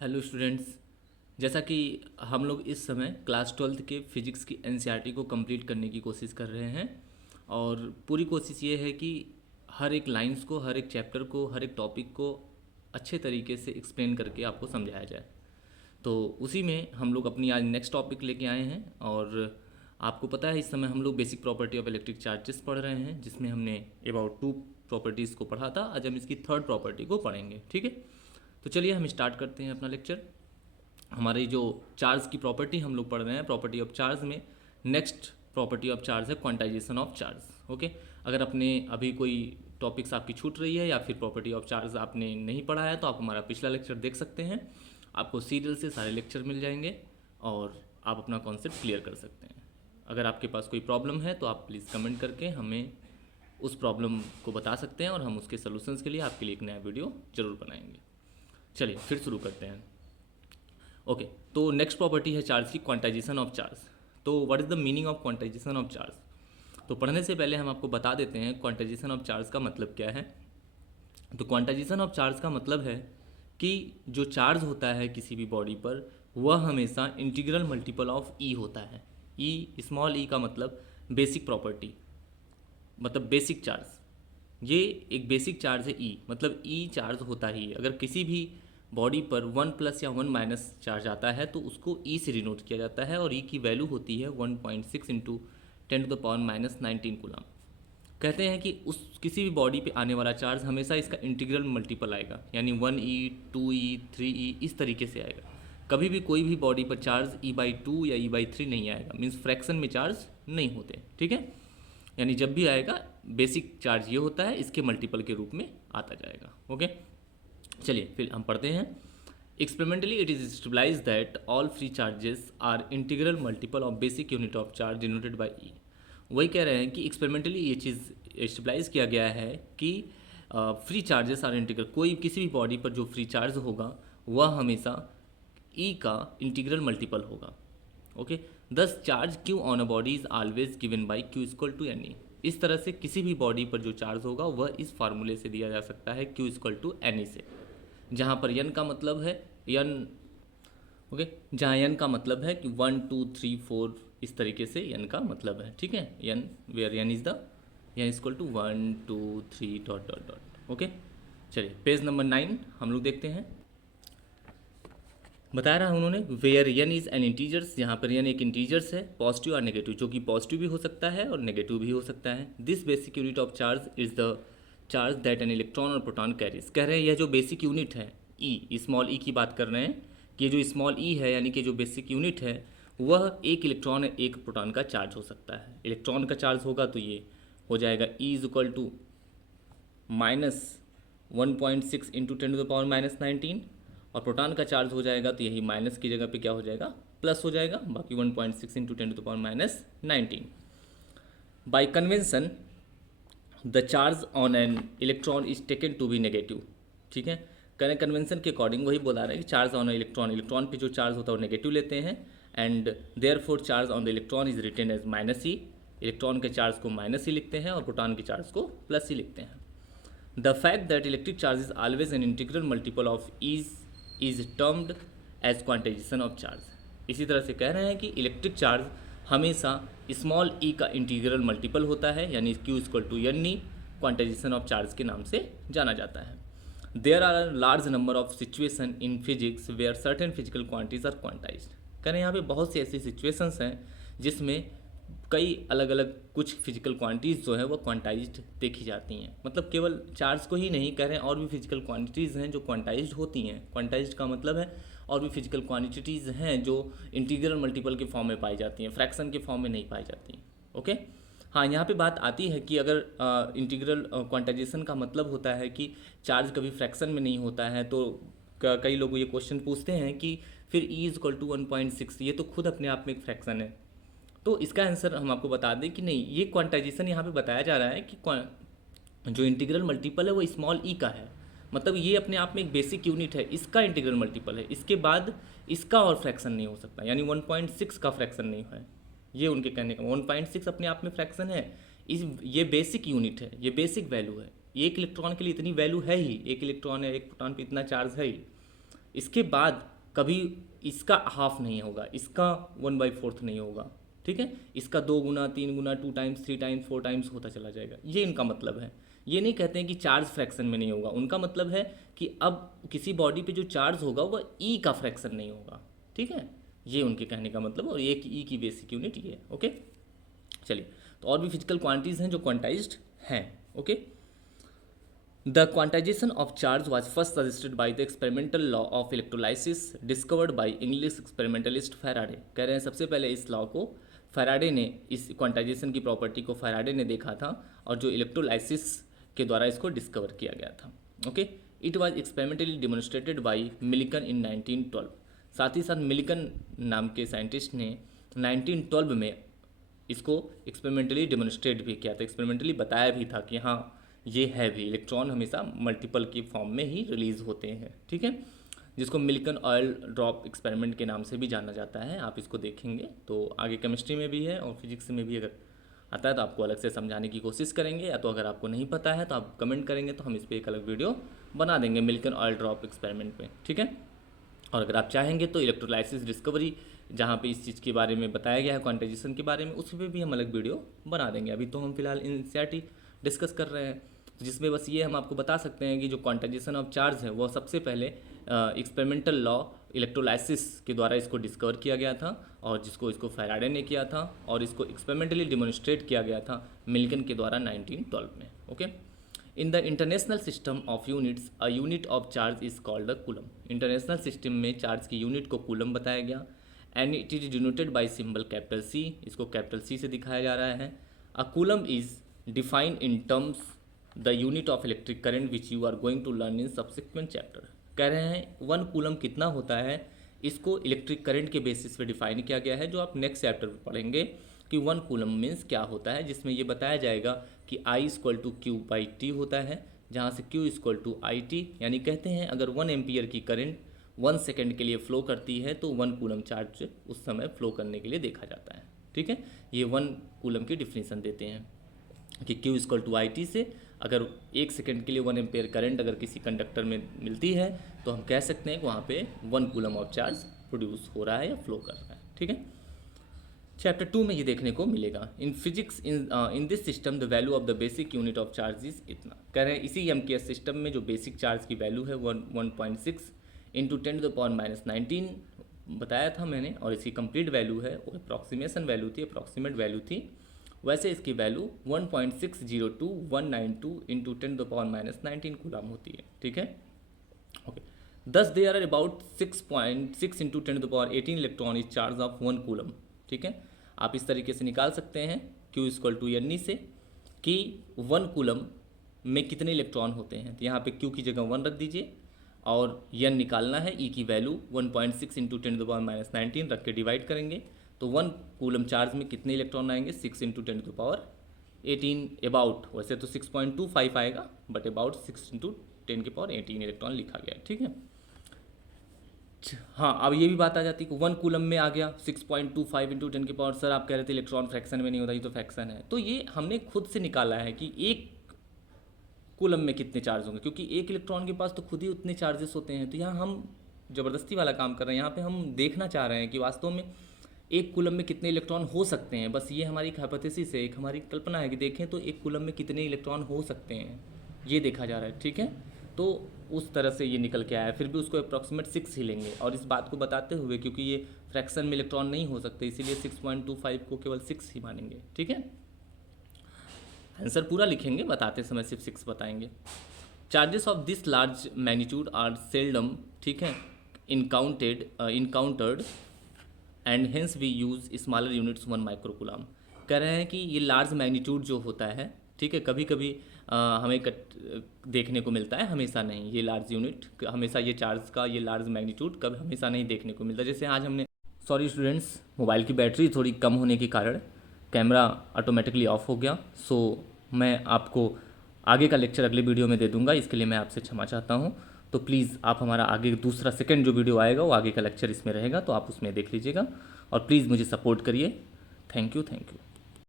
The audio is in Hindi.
Hello students. जैसा कि हम लोग इस समय क्लास 12th के फिजिक्स की एनसीईआरटी को कंप्लीट करने की कोशिश कर रहे हैं और पूरी कोशिश ये है कि हर एक लाइंस को, हर एक चैप्टर को, हर एक टॉपिक को अच्छे तरीके से एक्सप्लेन करके आपको समझाया जाए। तो उसी में हम लोग अपनी आज नेक्स्ट टॉपिक लेके आए हैं और आपको पता है इस समय हम लोग basic property of electric charges पढ़ रहे हैं, जिसमें हमने अबाउट टू प्रॉपर्टीज़ को पढ़ा था। आज हम इसकी थर्ड प्रॉपर्टी को पढ़ेंगे, ठीक है। तो चलिए हम स्टार्ट करते हैं अपना लेक्चर। हमारी जो चार्ज की प्रॉपर्टी हम लोग पढ़ रहे हैं, प्रॉपर्टी ऑफ चार्ज में नेक्स्ट प्रॉपर्टी ऑफ चार्ज है क्वांटाइजेशन ऑफ चार्ज। ओके, अगर अपने अभी कोई टॉपिक्स आपकी छूट रही है या फिर प्रॉपर्टी ऑफ चार्ज आपने नहीं पढ़ा है तो आप हमारा पिछला लेक्चर देख सकते हैं। आपको सीरियल से सारे लेक्चर मिल जाएंगे और आप अपना कॉन्सेप्ट क्लियर कर सकते हैं। अगर आपके पास कोई प्रॉब्लम है तो आप प्लीज़ कमेंट करके हमें उस प्रॉब्लम को बता सकते हैं और हम उसके सोल्यूशंस के लिए आपके लिए एक नया वीडियो ज़रूर बनाएंगे। चलिए फिर शुरू करते हैं। ओके, तो नेक्स्ट प्रॉपर्टी है चार्ज की क्वांटाइजेशन ऑफ चार्ज। तो what is the meaning of quantization of charge? तो पढ़ने से पहले हम आपको बता देते हैं क्वांटाइजेशन ऑफ चार्ज का मतलब क्या है। तो क्वांटाइजेशन ऑफ चार्ज का मतलब है कि जो चार्ज होता है किसी भी बॉडी पर वह हमेशा इंटीग्रल मल्टीपल ऑफ ई होता है। ई, स्मॉल ई का मतलब बेसिक प्रॉपर्टी, मतलब बेसिक चार्ज। ये एक बेसिक चार्ज है ई, मतलब ई चार्ज होता ही है। अगर किसी भी बॉडी पर 1 प्लस या 1 माइनस चार्ज आता है तो उसको ई से डिनोट किया जाता है और ई की वैल्यू होती है 1.6 इंटू 10⁻⁻19 कूलम। कहते हैं कि उस किसी भी बॉडी पे आने वाला चार्ज हमेशा इसका इंटीग्रल मल्टीपल आएगा, यानी 1e 2e 3e इस तरीके से आएगा। कभी भी कोई भी बॉडी पर चार्ज e/2 या e/3 नहीं आएगा, मीन्स फ्रैक्शन में चार्ज नहीं होते, ठीक है। यानी जब भी आएगा बेसिक चार्ज ये होता है, इसके मल्टीपल के रूप में आता जाएगा। ओके, चलिए फिर हम पढ़ते हैं। Experimentally it is stabilize that all free charges are integral multiple of basic unit of charge denoted by e. वही कह रहे हैं कि एक्सपेरिमेंटली ये चीज़ स्टेबलाइज किया गया है कि फ्री चार्जेस आर इंटीग्रल, कोई किसी भी बॉडी पर जो फ्री चार्ज होगा वह हमेशा ई का इंटीग्रल मल्टीपल होगा। Okay, thus charge q on a body is always given by q equal to n e. इस तरह से किसी भी बॉडी पर जो चार्ज होगा वह इस फार्मूले से दिया जा सकता है q equal to n e से, जहाँ पर यन का मतलब है यन। ओके, जहाँ यन का मतलब है कि 1 2 3 4 इस तरीके से यन का मतलब है, ठीक है। N where n is the n equal to 1 2 3 dot dot dot. Okay, चलिए पेज नंबर 9 हम लोग देखते हैं। बताया रहा उन्होंने where n is an integers, यहाँ पर यन एक इंटीजर्स है, पॉजिटिव और नेगेटिव, जो कि पॉजिटिव भी हो सकता है और नेगेटिव भी हो सकता है। This basic unit of charge is the charge that an electron और प्रोटॉन कैरीज। कह रहे हैं यह जो बेसिक यूनिट है ई, स्मॉल ई की बात कर रहे हैं कि ये जो स्मॉल ई है यानी कि जो बेसिक यूनिट है वह एक इलेक्ट्रॉन एक प्रोटॉन का चार्ज हो सकता है। इलेक्ट्रॉन का चार्ज होगा तो ये हो जाएगा e is equal to -1.6 into 10⁻⁻19 और प्रोटॉन का चार्ज हो जाएगा तो यही माइनस की जगह पे क्या हो जाएगा, प्लस हो जाएगा, बाकी 1.6 into 10⁻⁻19। By convention the charge on an electron is taken to be negative, ठीक है। कन्वेंशन के अकॉर्डिंग वही बोला रहा है कि चार्ज ऑन इलेक्ट्रॉन, इलेक्ट्रॉन पे जो चार्ज होता है वो नेगेटिव लेते हैं and therefore charge on the electron is written as minus e. Electron के चार्ज को माइनस ही लिखते हैं और प्रोटॉन के चार्ज को प्लस ही लिखते हैं। The fact that electric charge is always an integral multiple of is termed as quantisation of charge. इसी तरह से कह रहे हैं कि इलेक्ट्रिक चार्ज हमेशा स्मॉल ई का इंटीग्रल मल्टीपल होता है, यानी q equal to n e, quantisation of charge के नाम से जाना जाता है। There are a large number of situation in physics where certain physical quantities are quantised. कह रहे हैं यहाँ पे बहुत सी ऐसी सिचुएशंस हैं जिसमें कई अलग अलग कुछ फिजिकल क्वांटिटीज़ जो है वो क्वांटाइज्ड देखी जाती हैं। मतलब केवल चार्ज को ही नहीं कह रहे हैं, और भी फिजिकल क्वांटिटीज़ हैं जो क्वांटाइज्ड होती हैं। क्वांटाइज्ड का मतलब है और भी फिजिकल क्वांटिटीज़ हैं जो इंटीग्रल मल्टीपल के फॉर्म में पाई जाती हैं, फ्रैक्शन के फॉर्म में नहीं पाई जाती। ओके, हाँ, यहाँ पे बात आती है कि अगर इंटीग्रल क्वांटाइजेशन का मतलब होता है कि चार्ज कभी फ्रैक्शन में नहीं होता है, तो कई लोग ये क्वेश्चन पूछते हैं कि फिर ई इज इक्वल टू 1.6 ये तो खुद अपने आप में एक फ्रैक्शन है। तो इसका आंसर हम आपको बता दें कि नहीं, ये क्वांटाइजेशन यहाँ पे बताया जा रहा है कि जो इंटीग्रल मल्टीपल है वो स्मॉल ई का है, मतलब ये अपने आप में एक बेसिक यूनिट है, इसका इंटीग्रल मल्टीपल है, इसके बाद इसका और फ्रैक्शन नहीं हो सकता, यानी 1.6 का फ्रैक्शन नहीं है। ये उनके कहने का 1.6 अपने आप में फ्रैक्शन है, ये बेसिक यूनिट है, ये बेसिक वैल्यू है। एक इलेक्ट्रॉन के लिए इतनी वैल्यू है ही, एक इलेक्ट्रॉन है, एक प्रोटॉन पे इतना चार्ज है ही, इसके बाद कभी इसका हाफ नहीं होगा, इसका 1/4 नहीं होगा, ठीक है। इसका 2 गुना, 3 गुना, 2 टाइम्स, 3 टाइम्स, 4 टाइम्स होता चला जाएगा। ये इनका मतलब है। ये नहीं कहते हैं कि चार्ज फ्रैक्शन में नहीं होगा, उनका मतलब है कि अब किसी बॉडी पे जो चार्ज होगा वह ई का फ्रैक्शन नहीं होगा, ठीक है। ये उनके कहने का मतलब, और एक ई की बेसिक यूनिट ये है, ओके। चलिए, तो और भी फिजिकल क्वांटिटीज़ हैं जो क्वांटाइज्ड हैं, okay. The quantization of charge was first suggested by the experimental law of electrolysis discovered by English experimentalist Faraday। कह रहे हैं सबसे पहले इस लॉ को फैराडे ने, इस क्वांटाइजेशन की प्रॉपर्टी को फैराडे ने देखा था, और जो इलेक्ट्रोलाइसिस के द्वारा इसको डिस्कवर किया गया था, okay. It was experimentally demonstrated by Millikan in 1912। साथ ही साथ मिलिकन नाम के साइंटिस्ट ने 1912 में इसको एक्सपेरिमेंटली डेमोन्स्ट्रेट भी किया था, एक्सपेरिमेंटली बताया भी था कि हाँ ये है भी, इलेक्ट्रॉन हमेशा मल्टीपल की फॉर्म में ही रिलीज होते हैं, ठीक है। जिसको मिलिकन ऑयल ड्रॉप एक्सपेरिमेंट के नाम से भी जाना जाता है। आप इसको देखेंगे तो आगे केमिस्ट्री में भी है और फिजिक्स में भी अगर आता है तो आपको अलग से समझाने की कोशिश करेंगे, या तो अगर आपको नहीं पता है तो आप कमेंट करेंगे तो हम इस पर एक अलग वीडियो बना देंगे मिलिकन ऑयल ड्रॉप एक्सपेरिमेंट पे, ठीक है। और अगर आप चाहेंगे तो इलेक्ट्रोलाइसिस डिस्कवरी, जहाँ पे इस चीज़ के बारे में बताया गया है क्वांटाइजेशन के बारे में, उस पर भी हम अलग वीडियो बना देंगे। अभी तो हम फिलहाल एनसीईआरटी डिस्कस कर रहे हैं, तो जिसमें बस ये हम आपको बता सकते हैं कि जो क्वांटाइजेशन ऑफ चार्ज है वह सबसे पहले एक्सपेरिमेंटल लॉ इलेक्ट्रोलाइसिस के द्वारा इसको डिस्कवर किया गया था, और इसको फैराडे ने किया था, और इसको एक्सपेरिमेंटली डिमोन्स्ट्रेट किया गया था मिल्कन के द्वारा 1912 में, okay. In the international system of units a unit of charge is called a coulomb. International system में चार्ज की यूनिट को कूलम बताया गया, and it is denoted by symbol capital C. इसको कैपिटल सी से दिखाया जा रहा है। A coulomb is defined in terms the unit of electric current which you are going to learn in subsequent chapter. कह रहे हैं 1 कूलम कितना होता है, इसको इलेक्ट्रिक करंट के बेसिस पे डिफाइन किया गया है, जो आप नेक्स्ट चैप्टर में पढ़ेंगे कि 1 कूलम मीन्स क्या होता है, जिसमें ये बताया जाएगा कि I = Q/T होता है, जहाँ से Q = IT, यानी कहते हैं अगर 1 एम्पियर की करंट 1 सेकेंड के लिए फ्लो करती है तो 1 कूलम चार्ज उस समय फ्लो करने के लिए देखा जाता है, ठीक है। ये 1 कूलम की डिफिनीसन देते हैं कि Q = IT से अगर 1 सेकेंड के लिए 1 एम्पियर करंट अगर किसी कंडक्टर में मिलती है तो हम कह सकते हैं कि वहाँ पे 1 कूलम ऑफ चार्ज प्रोड्यूस हो रहा है या फ्लो कर रहा है, ठीक है। चैप्टर 2 में ये देखने को मिलेगा। In physics in this system the value of the basic unit of charge is इतना। कह रहे हैं इसी MKS सिस्टम में जो बेसिक चार्ज की वैल्यू है 1.6 × 10⁻19 बताया था मैंने, और इसकी कंप्लीट वैल्यू है वो अप्रॉक्सीमेशन वैल्यू थी, अप्रॉक्सीमेट वैल्यू थी। वैसे इसकी वैल्यू 1.602192 × 10⁻19 कूलम होती है, ठीक है, okay. Thus there are about 6.6 × 10⁻18 electron is charge of 1 coulomb, ठीक है। आप इस तरीके से निकाल सकते हैं Q = Ne से कि 1 कूलम में कितने इलेक्ट्रॉन होते हैं। तो यहाँ पे Q की जगह 1 रख दीजिए, और N निकालना है, E की वैल्यू 1.6 × 10⁻19 रख के डिवाइड करेंगे तो 1 कूलम चार्ज में कितने इलेक्ट्रॉन आएंगे, 6 × 10⁻18 अबाउट, वैसे तो 6.25 आएगा बट अबाउट 6 × 10⁻18 इलेक्ट्रॉन लिखा गया है, ठीक है। हाँ, अब ये भी बात आ जाती है कि 1 कूलम में आ गया 6.25 × 10⁻, सर आप कह रहे थे इलेक्ट्रॉन फ्रैक्शन में नहीं होता, ये तो फ्रैक्शन है। तो ये हमने खुद से निकाला है कि 1 कूलम में कितने चार्ज होंगे, क्योंकि 1 इलेक्ट्रॉन के पास तो खुद ही उतने चार्जेस होते हैं। तो यहाँ हम ज़बरदस्ती वाला काम कर रहे हैं, यहाँ पे हम देखना चाह रहे हैं कि वास्तव में 1 कूलम में कितने इलेक्ट्रॉन हो सकते हैं। बस ये हमारी एक हाइपोथेसिस है, एक हमारी कल्पना है कि देखें तो 1 कूलम में कितने इलेक्ट्रॉन हो सकते हैं, ये देखा जा रहा है, ठीक है। तो उस तरह से ये निकल के आया, फिर भी उसको अप्रॉक्सीमेट 6 ही लेंगे, और इस बात को बताते हुए क्योंकि ये फ्रैक्शन में इलेक्ट्रॉन नहीं हो सकते इसीलिए 6.25 को केवल 6 ही मानेंगे, ठीक है। आंसर पूरा लिखेंगे, बताते समय सिर्फ 6 बताएंगे। Charges of this large magnitude are seldom, ठीक है, encountered and hence we use smaller units 1 microcoulomb. कह रहे हैं कि ये लार्ज मैग्नीट्यूड जो होता है, ठीक है, कभी कभी हमें देखने को मिलता है, हमेशा नहीं। ये लार्ज यूनिट हमेशा, ये चार्ज का ये लार्ज मैग्नीट्यूड कभी हमेशा नहीं देखने को मिलता। जैसे आज हमने, सॉरी स्टूडेंट्स, मोबाइल की बैटरी थोड़ी कम होने के कारण कैमरा ऑटोमेटिकली ऑफ हो गया। सो मैं आपको आगे का लेक्चर अगले वीडियो में दे दूंगा, इसके लिए मैं आपसे क्षमा चाहता हूँ। तो प्लीज़ आप हमारा आगे दूसरा सेकंड जो वीडियो आएगा वो आगे का लेक्चर इसमें रहेगा, तो आप उसमें देख लीजिएगा, और प्लीज़ मुझे सपोर्ट करिए। Thank you.